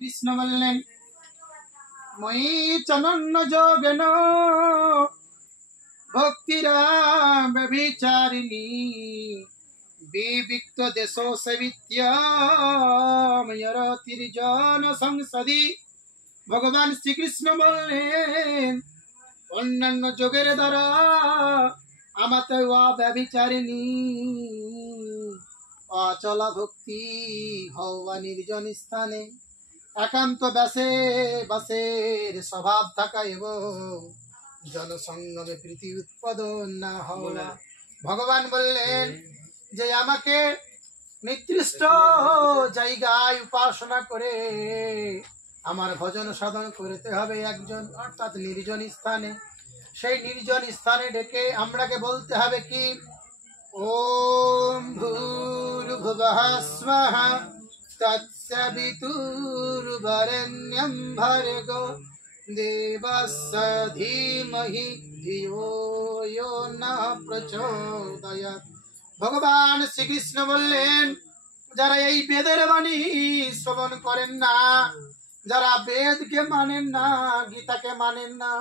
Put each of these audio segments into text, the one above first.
কৃষ্ণ বললেন, মই চনন্ন যোগেন ভক্তিরা ব্যভিচারিণী বিবিক্ত দেশ সেবিত্যাময়রতির্জন সংসদি। ভগবান শ্রীকৃষ্ণ বললেন, অন্যান্য যোগের দ্বারা আমাতে ব্যভিচারিণী অচলা ভক্তি হওয়া নির্জন স্থানে একান্ত বাসের স্বভাব থাকা এবং জনসঙ্গমে প্রীতি উৎপাদন না হওয়া। ভগবান বললেন যে আমাকে নির্দিষ্ট জায়গায় উপাসনা করে আমার ভজন সাধন করতে হবে একজন, অর্থাৎ নির্জন স্থানে। সেই নির্জন স্থানে ডেকে আমরাকে বলতে হবে কি, ওম ভূর্ভুবঃ স্বঃ তৎসবিতুর্বরেণ্যং ভর্গো দেবস্য ধীমহি ধিয়ো यो নঃ প্রচোদয়াৎ। ভগবান শ্রীকৃষ্ণ বললেন, যারা এই বেদের বাণী শ্রবণ করেন না, যারা বেদকে মানেন না, গীতাকে মানেন না,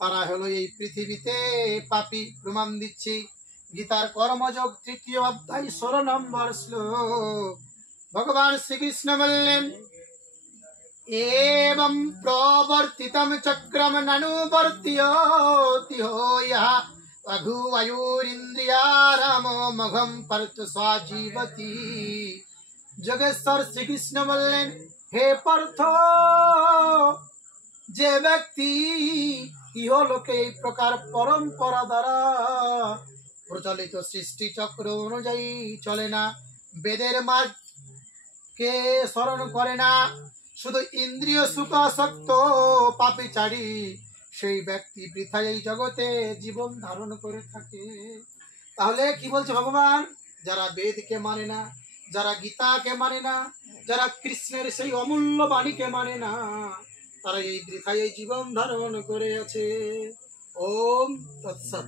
তারা হলো এই পৃথিবীতে পাপী। প্রমাণ দিচ্ছি, গীতার কর্মযোগ 3য় অধ্যায় 16 নম্বর শ্লোক। ভগবান শ্রীকৃষ্ণ বললেন, এবং প্রবর্তিতম চক্রম ননুবর্ত্যতি হ্যः রঘুবয়োরিন্দ্রিয়ারামো মঘম পার্থ স্বজীবতি। যোগেশ্বর শ্রীকৃষ্ণ বললেন, হে পার্থ, যে ব্যক্তি ইহলোকে এই প্রকার পরম্পরা দ্বারা প্রচলিত সৃষ্টি চক্র অনুযায়ী চলে না, বেদের মার্গকে স্মরণ করে না, শুধু ইন্দ্রিয় সুখাসক্ত পাপীচারী, সেই ব্যক্তি বৃথায় এই জগতে জীবন ধারণ করে থাকে। তাহলে কি বলছে ভগবান? যারা বেদকে মানে না, যারা গীতাকে মানে না, যারা কৃষ্ণের সেই অমূল্য বাণীকে মানে না, তারা এই বৃথায় জীবন ধারণ করে আছে। ওম তৎসৎ।